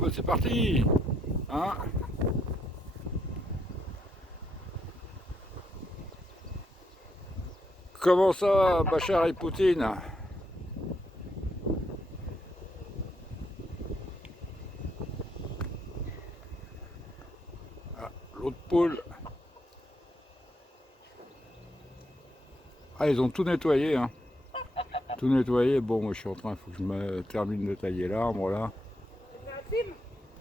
bah c'est parti. Hein? Comment ça, Bachar et Poutine? Ah, l'autre poule. Ah, ils ont tout nettoyé, hein. Tout nettoyé. Bon, moi je suis en train, il faut que je me termine de tailler l'arbre là. C'est un film?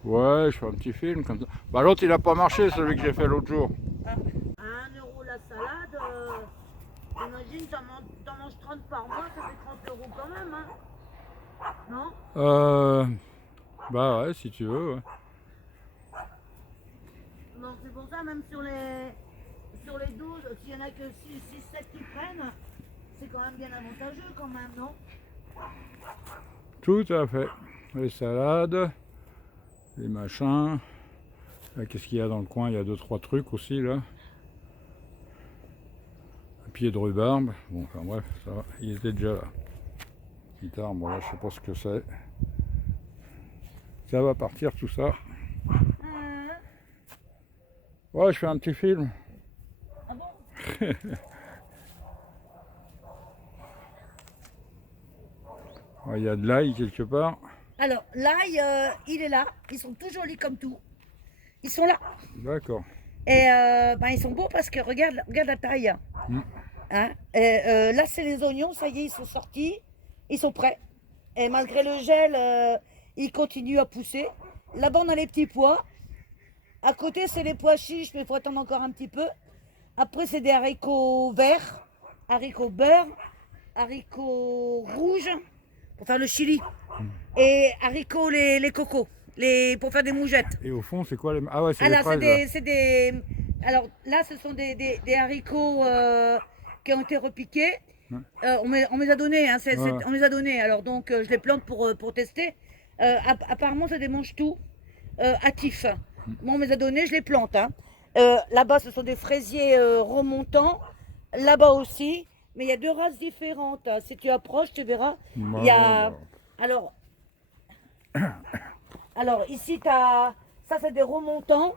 Ouais, je fais un petit film comme ça. Bah l'autre il a pas marché, celui que j'ai fait l'autre jour. À 1 € la salade, imagine, t'en manges 30 par mois, ça fait 30 € quand même, hein? Non? Bah ouais, si tu veux, ouais. Donc c'est pour ça, même sur les 12, s'il y en a que 6 7 qui prennent, c'est quand même bien avantageux quand même, non? Tout à fait. Les salades, les machins. Là, qu'est-ce qu'il y a dans le coin? Il y a 2-3 trucs aussi là. Un pied de rhubarbe. Bon, enfin bref, ça va. Il était déjà là. Petit arbre là, je sais pas ce que c'est. Ça va partir tout ça. Ouais, je fais un petit film. Ah bon? Ouais, il y a de l'ail quelque part. Alors, l'ail, il est là. Ils sont tout jolis comme tout. Ils sont là. D'accord. Et ils sont beaux parce que regarde la taille. Mm. Hein? Et, là, c'est les oignons. Ça y est, ils sont sortis. Ils sont prêts. Et malgré le gel, ils continuent à pousser. Là-bas, on a les petits pois. À côté, c'est les pois chiches, mais il faut attendre encore un petit peu. Après, c'est des haricots verts, haricots beurre, haricots rouges pour faire le chili. Et haricots les cocos, pour faire des mougettes. Et au fond, c'est quoi les... Ah ouais, c'est les Alors, fraises là. alors là, ce sont des haricots qui ont été repiqués. Ouais. On me les a donnés, hein, Ouais. on me les a donnés. Alors donc, je les plante pour tester. Apparemment, ça démange tout hâtifs. Moi, on me les a donnés, je les plante. Hein. Là-bas, ce sont des fraisiers remontants. Là-bas aussi. Mais il y a deux races différentes. Si tu approches, tu verras. Il y a... Bah, Alors, ici, ça, c'est des remontants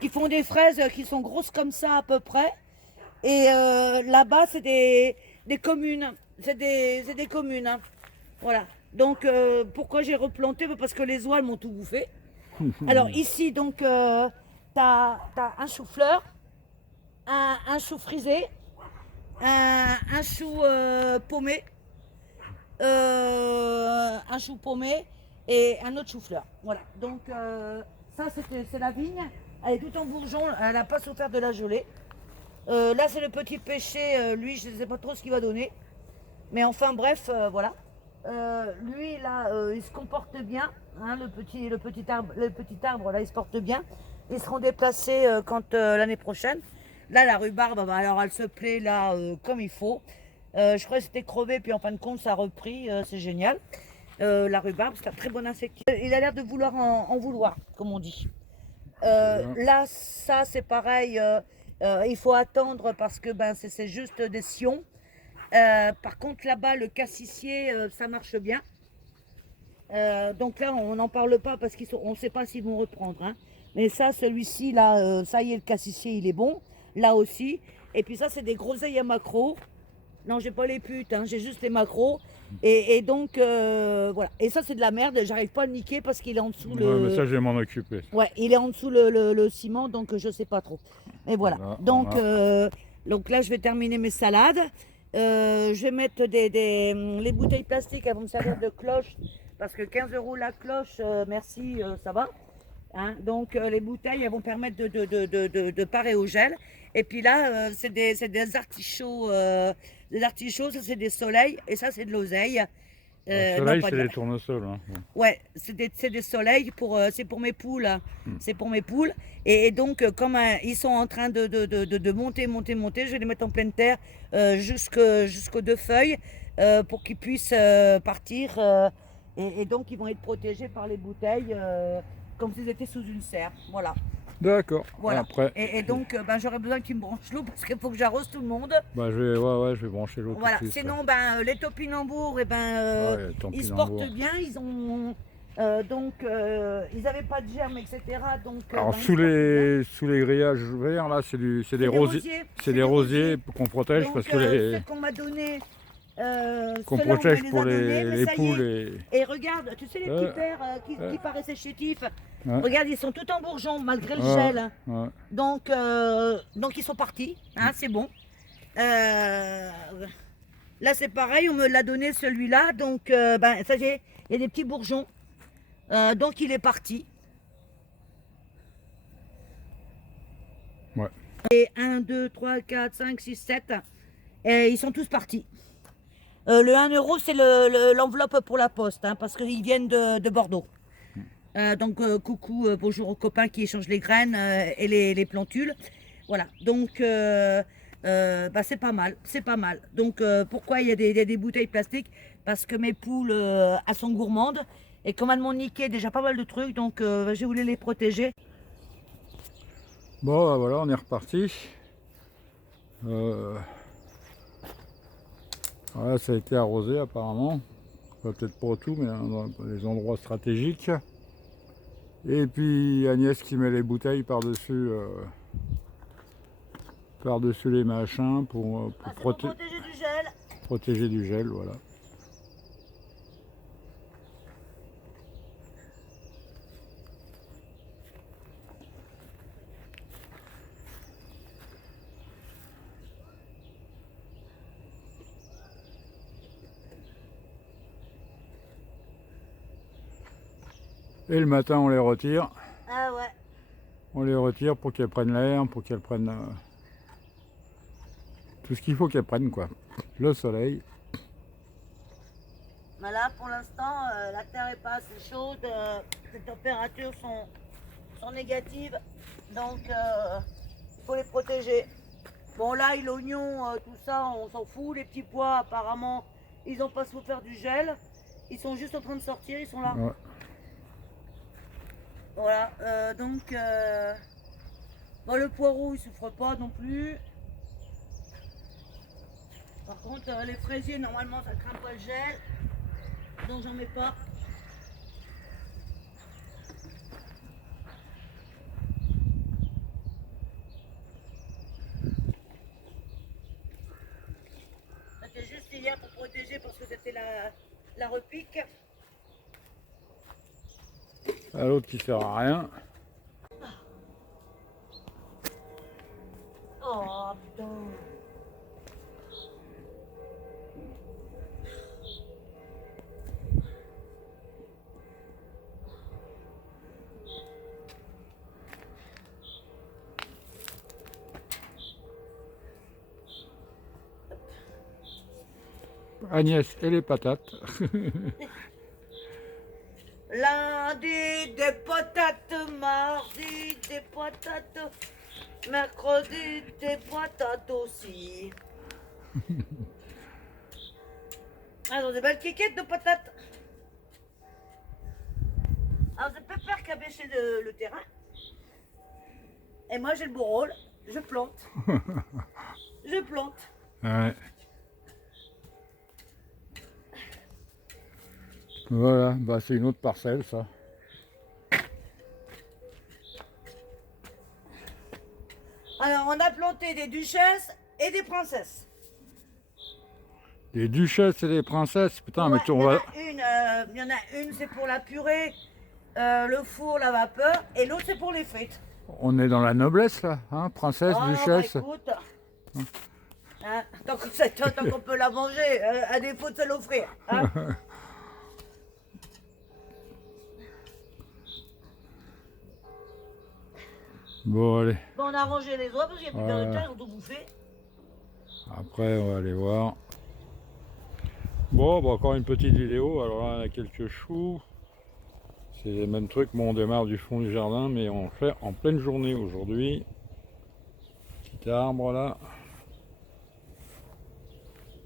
qui font des fraises qui sont grosses comme ça à peu près. Et là-bas, c'est des communes. C'est des communes. Hein. Voilà. Donc, pourquoi j'ai replanté? Parce que les oies m'ont tout bouffé. Alors, ici, donc, t'as un chou-fleur, un chou frisé, un chou paumé, un chou paumé et un autre chou-fleur. Voilà. Donc, ça, c'est la vigne. Elle est toute en bourgeon. Elle n'a pas souffert de la gelée. Là, c'est le petit pêcher. Lui, je ne sais pas trop ce qu'il va donner. Mais enfin, bref, voilà. Lui, là, il se comporte bien. Hein, le petit arbre, là, il se porte bien. Ils seront déplacés quand l'année prochaine. Là, la rhubarbe, alors, elle se plaît là comme il faut. Je crois que c'était crevé, puis en fin de compte, ça a repris. C'est génial. La rhubarbe, c'est un très bon insecticide. Il a l'air de vouloir en vouloir, comme on dit. Là, ça, c'est pareil. Il faut attendre parce que c'est juste des sions. Par contre, là-bas, le cassissier, ça marche bien. Donc là, on n'en parle pas parce qu'on ne sait pas s'ils vont reprendre. Hein. Mais ça, celui-ci, là, ça y est, le cassissier, il est bon. Là aussi. Et puis ça, c'est des groseilles à maquereaux. Non, j'ai pas les putes, hein, j'ai juste les maquereaux. Et donc, voilà. Et ça, c'est de la merde. J'arrive pas à le niquer parce qu'il est en dessous ouais, mais ça, je vais m'en occuper. Ouais, il est en dessous le ciment, donc je sais pas trop. Mais voilà. Voilà, Donc, voilà. donc là, je vais terminer mes salades. Je vais mettre les bouteilles plastiques, elles vont me servir de cloche. Parce que 15 € la cloche, merci, ça va. Hein, donc les bouteilles, elles vont permettre de parer au gel. Et puis là, c'est des artichauts. Des artichauts, ça c'est des soleils. Et ça, c'est de l'oseille. Le Non, soleil, pas c'est de... les tournesols. Hein. Ouais, c'est des soleils c'est pour mes poules. Hein. C'est pour mes poules. Et donc, comme ils sont en train de monter, je vais les mettre en pleine terre jusqu'aux 2 feuilles pour qu'ils puissent partir. Et donc, ils vont être protégés par les bouteilles comme s'ils étaient sous une serre. Voilà. D'accord. Voilà. Après, Et donc, j'aurais besoin qu'ils me branchent l'eau parce qu'il faut que j'arrose tout le monde. bah, ouais, je vais brancher l'eau Voilà. tout de suite. Sinon, les topinambours, Ouais, tant ils pis se dans portent le bourg. bien. Donc ils n'avaient pas de germes, etc. Donc, Alors ben, ils se sous les grillages verts, là, c'est des c'est des rosiers. rosiers. C'est des rosiers qu'on protège Donc parce que les ceux qu'on m'a donné, qu'on ceux-là on me protège les pour a donnés, mais les ça y poules est. Et regarde, tu sais les petits vers qui paraissaient chétifs, ouais. regarde, ils sont tout en bourgeon malgré le Ouais, gel. ouais. Donc ils sont partis, hein, c'est bon. Là c'est pareil, on me l'a donné celui-là, donc ben, ça y est, il y a des petits bourgeons. Donc il est parti. Ouais. Et 1, 2, 3, 4, 5, 6, 7. Et ils sont tous partis. Le 1 euro, c'est l'enveloppe pour la poste, hein, parce qu'ils viennent de Bordeaux. Donc coucou, bonjour aux copains qui échangent les graines et les plantules. Voilà, donc bah, c'est pas mal, c'est pas mal. Donc pourquoi il y a des bouteilles plastiques? Parce que mes poules elles sont gourmandes et comme elles m'ont niqué déjà pas mal de trucs, donc j'ai voulu les protéger. Bon, voilà, on est reparti. Voilà, ça a été arrosé apparemment. Peut-être pas tout, mais dans les endroits stratégiques. Et puis Agnès qui met les bouteilles par-dessus par-dessus les machins pour Protéger du gel. protéger du gel, voilà. Et le matin on les retire. Ah ouais. On les retire pour qu'elles prennent l'air, pour qu'elles prennent tout ce qu'il faut qu'elles prennent, quoi. Le soleil. Là, pour l'instant, la terre est pas assez chaude, les températures sont négatives, donc il faut les protéger. Bon, là, l'oignon, tout ça, on s'en fout. Les petits pois, apparemment, ils n'ont pas souffert du gel. Ils sont juste en train de sortir, ils sont là. Ouais. Voilà, donc bon, le poireau, il souffre pas non plus. Par contre, les fraisiers, normalement, ça craint pas le gel. Donc j'en mets pas. C'était juste hier pour protéger parce que c'était la repique. À l'autre qui sert à rien. Oh putain. Agnès et les patates. Lundi des patates, mardi des patates, mercredi des patates aussi. Alors des belles quiquettes de patates. Alors je peux faire cabécher le terrain. Et moi j'ai le beau rôle, je plante. Je plante. Ouais. Voilà, bah c'est une autre parcelle ça. Alors on a planté des duchesses et des princesses. Des duchesses et des princesses, putain, Ouais, mais on va. il y en a une c'est pour la purée, le four, la vapeur, et l'autre c'est pour les frites. On est dans la noblesse là, hein, princesse, Oh, duchesse. bah, écoute, hein, tant qu'on peut la manger, à défaut de se l'offrir. Hein. Bon allez, Bon, on a rangé les oies parce qu'il n'y a plus de Ouais. nourriture, ils ont tout bouffé. après on va aller voir. Bon, bah, encore une petite vidéo, alors là on a quelques choux. C'est les mêmes trucs, bon on démarre du fond du jardin, mais on fait en pleine journée aujourd'hui. Petit arbre là.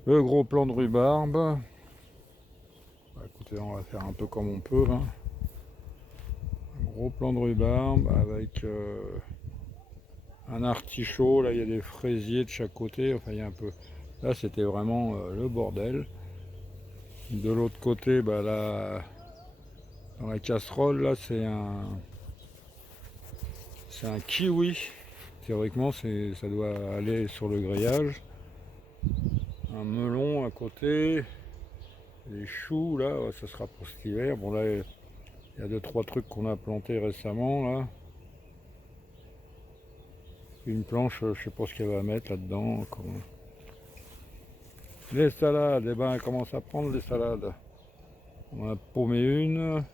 Le gros plant de rhubarbe. Bah, écoutez, on va faire un peu comme on peut. Hein. Un gros plant de rhubarbe avec un artichaut. Là, il y a des fraisiers de chaque côté. Enfin, il y a un peu. Là, c'était vraiment le bordel. De l'autre côté, bah, là, Dans la casserole, là, c'est un kiwi. Théoriquement, ça doit aller sur le grillage. Un melon à côté. Les choux, là, ouais, ça sera pour cet hiver. Bon, là, il y a 2-3 trucs qu'on a plantés récemment, là. Une planche, je sais pas ce qu'elle va mettre là-dedans. Les salades, eh ben, elle commence à prendre les salades. On a paumé une.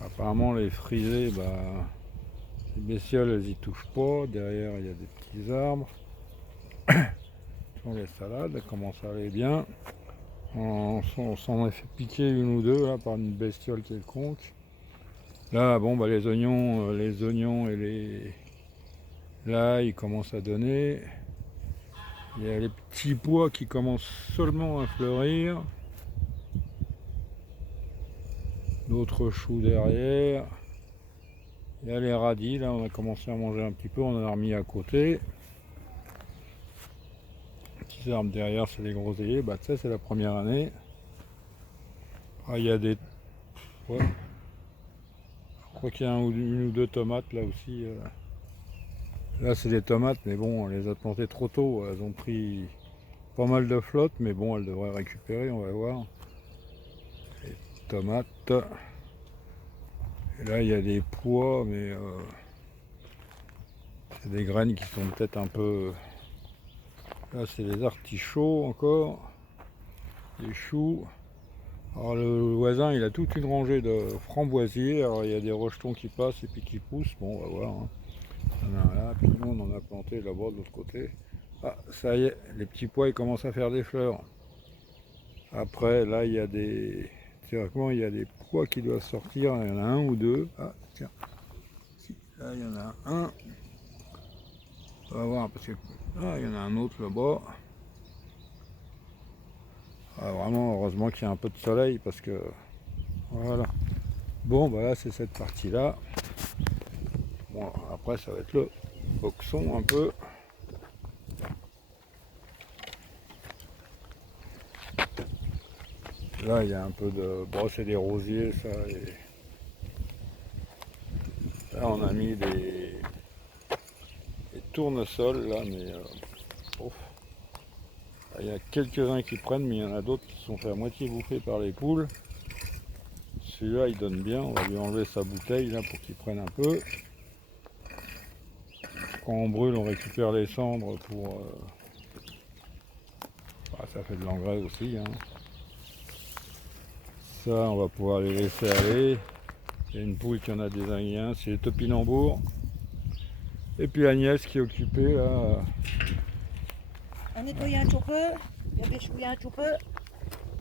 Apparemment, les frisées, bah, les bestioles, elles y touchent pas. Derrière, il y a des petits arbres. Les salades, elles commencent à aller bien. On s'en a fait piquer une ou deux là, par une bestiole quelconque. Là, bon, bah, les oignons et l'ail commencent à donner. Il y a les petits pois qui commencent seulement à fleurir. D'autres choux derrière. Il y a les radis, là, on a commencé à manger un petit peu, on en a remis à côté. Les petits arbres derrière, c'est les groseilliers. Bah, tu sais, c'est la première année. Ah, il y a des... Ouais. Je crois qu'il y a une ou deux tomates là aussi. Là, c'est des tomates, mais bon, on les a plantées trop tôt. Elles ont pris pas mal de flotte, mais bon, elles devraient récupérer, on va voir. Les tomates. Et là, il y a des pois, mais c'est des graines qui sont peut-être un peu... Là, c'est des artichauts encore. Des choux. Alors, le voisin, il a toute une rangée de framboisiers. Alors, il y a des rejetons qui passent et puis qui poussent. Bon, on va voir. Hein. Il y en a un là, puis nous, on en a planté là-bas de l'autre côté. Ah, ça y est, les petits pois, ils commencent à faire des fleurs. Après, là, il y a des... Théoriquement, il y a des pois qui doivent sortir. Il y en a un ou deux. Ah, tiens. Là, il y en a un. On va voir, parce que là, il y en a un autre là-bas. Ah, vraiment, heureusement qu'il y a un peu de soleil, parce que... Voilà. Bon, bah là, c'est cette partie-là. Bon, après, ça va être le boxon un peu. Là, il y a un peu de... Bon, c'est des rosiers, ça. Et... Là, on a mis des tournesols, là, mais... Il y a quelques-uns qui prennent, mais il y en a d'autres qui se sont fait à moitié bouffer par les poules. Celui-là, il donne bien. On va lui enlever sa bouteille, là, pour qu'il prenne un peu. Quand on brûle, on récupère les cendres pour... Bah, ça fait de l'engrais aussi, hein. Ça, on va pouvoir les laisser aller. Il y a une poule qui en a des Indiens, c'est les topinambours. Et puis Agnès qui est occupée là. À nettoyer un tout peu, à déchouiller un tout peu.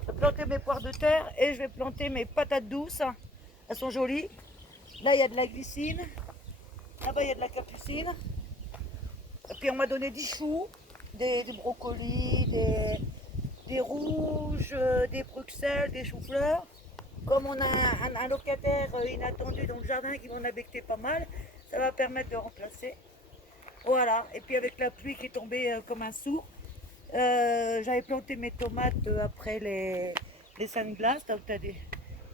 Je vais planter mes poires de terre et je vais planter mes patates douces. Elles sont jolies. Là, il y a de la glycine. Là-bas, il y a de la capucine. Et puis, on m'a donné 10 choux, des brocolis, des rouges, des bruxelles, des choux-fleurs. Comme on a un locataire inattendu dans le jardin qui m'en a becté pas mal, ça va permettre de remplacer. Voilà, et puis avec la pluie qui est tombée comme un sourd, j'avais planté mes tomates après les seins de glace.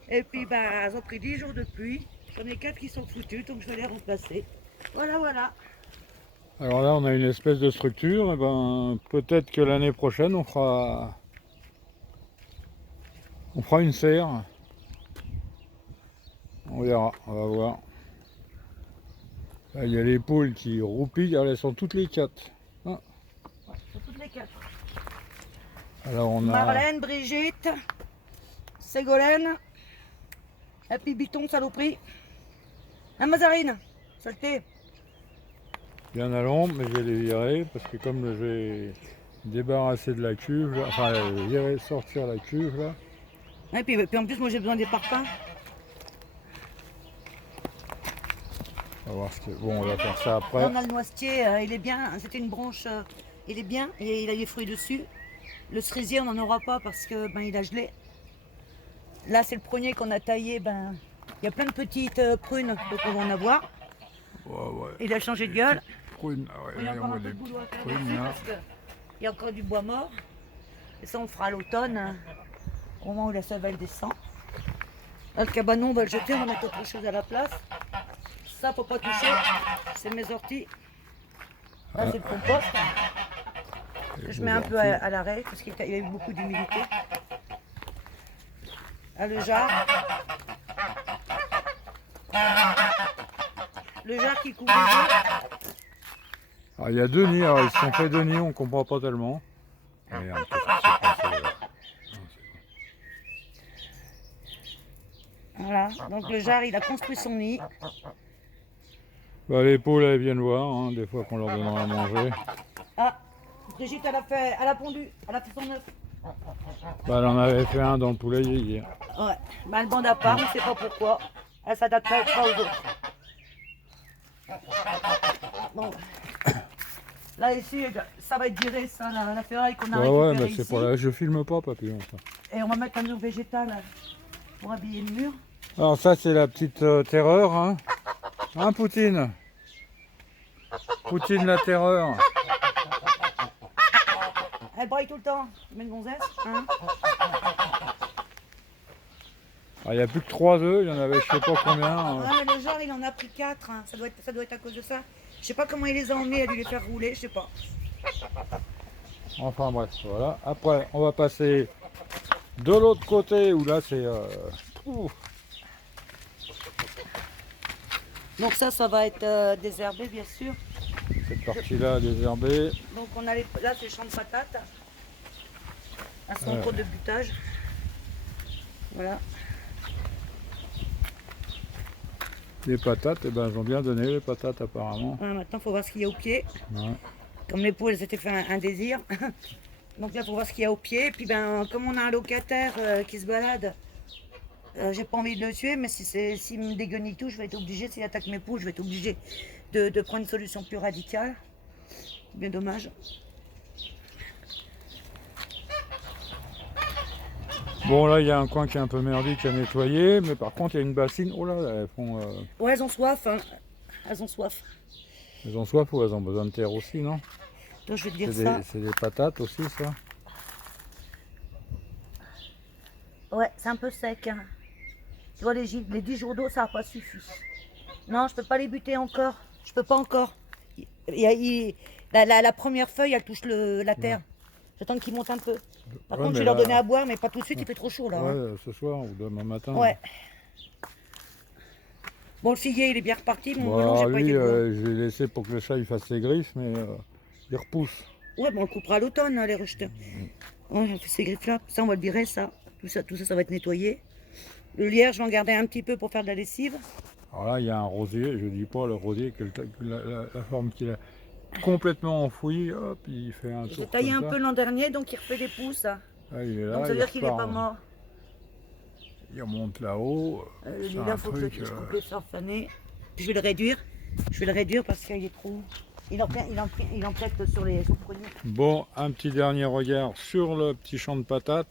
Et puis bah, elles ont pris 10 jours de pluie. J'en ai 4 qui sont foutus, donc je vais les remplacer. Voilà, voilà. Alors là, on a une espèce de structure. Et ben, peut-être que l'année prochaine, on fera une serre. On verra, on va voir. Là, il y a les poules qui roupillent, elles sont toutes les 4. Ah. Ouais, sont toutes les 4. Alors on a... Marlène, Brigitte, Ségolène, et puis Biton, saloperie. La Mazarine, saleté. Bien à l'ombre, mais je vais les virer parce que comme j'ai débarrassé de la cuve, là, enfin virer, sortir la cuve là. Et puis en plus, moi j'ai besoin des parpaings. On va voir ce que... Bon, on va faire ça après. Là, on a le noisetier, il est bien. C'était une branche, il est bien. Il a les fruits dessus. Le cerisier, on n'en aura pas parce que ben, il a gelé. Là, c'est le prunier qu'on a taillé. Ben, il y a plein de petites prunes, donc on va en avoir. Ouais. Il a changé de gueule. Prunes, ouais, Il y a encore un peu des de boulot à faire prunes dessus là. parce qu'il y a encore du bois mort. Et ça, on le fera à l'automne, au moment où la savelle descend. Là, le cabanon, on va le jeter, on va mettre autre chose à la place. Ça, faut pas toucher. C'est mes orties. Là, c'est le compost. Je mets un peu à l'arrêt parce qu'il y a eu beaucoup d'humidité. Là, le jar. Le jar qui couvre les œufs. Ah, il y a 2 nids, alors ils se sont fait 2 nids, on comprend pas tellement. Regarde, qu'est-ce qui s'est passé là? Voilà, donc le jar, il a construit son nid. Bah, les poules, elles viennent voir, hein, des fois qu'on leur donnera à manger. Ah, Brigitte, elle a pondu, elle a fait son œuf. Bah, elle en avait fait un dans le poulailler hier. Ouais, bah, elle bande à part, on ne sait pas pourquoi. Elle s'adapte pas aux autres. Bon. Là, ici, ça va être viré, ça, la ferraille qu'on a récupérée Ouais, bah, ici. c'est pour là, je filme pas, papillon, ça. Et on va mettre un mur végétal pour habiller le mur. Alors ça, c'est la petite terreur, hein. Hein, Poutine? Poutine, la terreur. Elle braille tout le temps, mais une gonzesse. Hein. Il n'y a plus que 3 œufs, il y en avait je sais pas combien. Ah, mais le genre, il en a pris 4. Hein. Ça doit être à cause de ça. Je sais pas comment il les a emmenés, elle a dû les faire rouler, je sais pas. Enfin bref, voilà. Après, on va passer de l'autre côté où là c'est... Donc ça va être désherbé, bien sûr. cette partie-là désherbée. Donc on a là, c'est le champ de patates. Un centre de butage. Voilà. Les patates, eh ben, elles ont bien donné les patates apparemment. Voilà, maintenant, il faut voir ce qu'il y a au pied. Ouais. Comme les poules, elles s'étaient fait un désir. Donc là, il faut voir ce qu'il y a au pied. Et puis, ben, comme on a un locataire qui se balade, j'ai pas envie de le tuer, mais s'il me déguenille tout, je vais être obligé, s'il attaque mes poules, je vais être obligé de prendre une solution plus radicale. C'est bien dommage. Bon là il y a un coin qui est un peu merdique à nettoyer, mais par contre il y a une bassine. Oh là, elles font... Ouais, elles ont soif. Hein. Elles ont soif. Elles ont soif ou elles ont besoin de terre aussi, non? Donc je vais te dire ça. C'est des patates aussi, ça? Ouais, c'est un peu sec. Hein. Tu vois, les 10 jours d'eau, ça n'a pas suffi. Non, je peux pas les buter encore. Je peux pas encore. La première feuille, elle touche la terre. Ouais. J'attends qu'ils montent un peu. Par contre, je vais leur donner à boire, mais pas tout de suite, il fait trop chaud là. Ouais, hein. Ce soir ou demain matin. Ouais. Bon, le figuier, il est bien reparti. Mon bon, melon, j'ai pas été je l'ai laissé pour que le chat il fasse ses griffes, mais il repousse. Ouais, bon, on le coupera à l'automne, hein, les rejeteurs. Ouais, on fait ces griffes-là. Ça, on va le virer, ça. Tout ça, ça va être nettoyé. Le lierre, je vais en garder un petit peu pour faire de la lessive. Alors là, il y a un rosier, je dis pas le rosier, la forme qu'il a complètement enfouie, hop, il fait un tour. J'ai taillé un peu l'an dernier, donc il refait des pousses. Ah, il est là, donc ça veut dire qu'il n'est pas mort. Il remonte là-haut. Là, il faut que je coupe les fleurs fanées. Puis je vais le réduire. Je vais le réduire parce qu'il est trop... Il empiète sur les pruniers. Bon, un petit dernier regard sur le petit champ de patates.